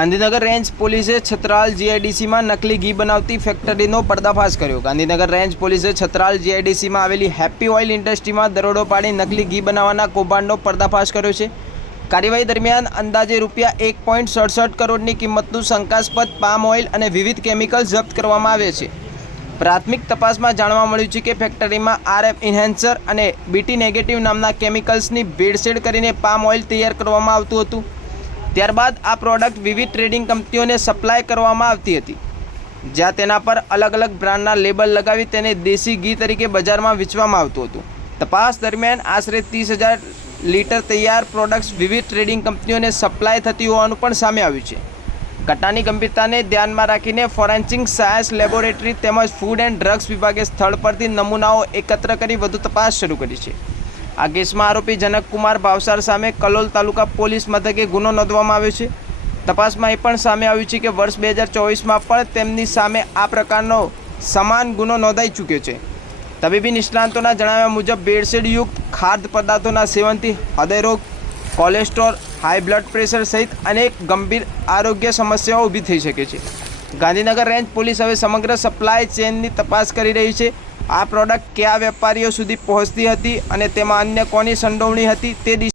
Gandhinagar range પોલીસે છત્રાલ જીઆઈડીસીમાં નકલી ઘી બનાવતી ફેક્ટરીનો પર્દાફાશ કર્યો। ગાંધીનગર રેન્જ પોલીસે છત્રાલ જીઆઈડીસીમાં આવેલી હેપી ઓઇલ ઇન્ડસ્ટ્રીમાં દરોડો પાડી નકલી ઘી બનાવવાના કૌભાંડનો પર્દાફાશ કર્યો છે। કાર્યવાહી દરમિયાન અંદાજે ₹1.67 કરોડની કિંમતનું શંકાસ્પદ પામ ઓઇલ અને વિવિધ કેમિકલ્સ જપ્ત કરવામાં આવ્યા છે। પ્રાથમિક તપાસમાં જાણવા મળ્યું છે કે ફેક્ટરીમાં આરએફ ઇન્હેન્સર અને બીટી નેગેટિવ નામના કેમિકલ્સની ભેળસેળ કરીને પામ ઓઇલ તૈયાર કરવામાં આવતું હતું। ત્યારબાદ આ પ્રોડક્ટ વિવિધ ટ્રેડિંગ કંપનીઓને સપ્લાય કરવામાં આવતી હતી, જ્યાં તેના પર અલગ અલગ બ્રાન્ડના લેબલ લગાવી તેને દેશી ઘી તરીકે બજારમાં વેચવામાં આવતું હતું। તપાસ દરમિયાન આશરે 30,000 લીટર તૈયાર પ્રોડક્ટ્સ વિવિધ ટ્રેડિંગ કંપનીઓને સપ્લાય થતી હોવાનું પણ સામે આવ્યું છે। ઘટનાની ગંભીરતાને ધ્યાનમાં રાખીને ફોરેન્સિક સાયન્સ લેબોરેટરી તેમજ ફૂડ એન્ડ ડ્રગ્સ વિભાગે સ્થળ પરથી નમૂનાઓ એકત્ર કરી વધુ તપાસ શરૂ કરી છે। આ કેસમાં આરોપી જનકકુમાર ભાવસાર સામે કલોલ તાલુકા પોલીસ મથકે ગુનો નોંધવામાં આવ્યો છે। તપાસમાં એ પણ સામે આવ્યું છે કે વર્ષ 2024માં પણ તેમની સામે આ પ્રકારનો સમાન ગુનો નોંધાઈ ચૂક્યો છે। તબીબી નિષ્ણાંતોના જણાવ્યા મુજબ ભેળસેળયુક્ત ખાદ્ય પદાર્થોના સેવનથી હૃદયરોગ, કોલેસ્ટ્રોલ, હાઈ બ્લડ પ્રેશર સહિત અનેક ગંભીર આરોગ્ય સમસ્યાઓ ઊભી થઈ શકે છે। ગાંધીનગર રેન્જ પોલીસ હવે સમગ્ર સપ્લાય ચેઇનની તપાસ કરી રહી છે। આ પ્રોડક્ટ કયા વેપારીઓ સુધી પહોંચતી હતી અને તેમાં અન્ય કોની સંડોવણી હતી તે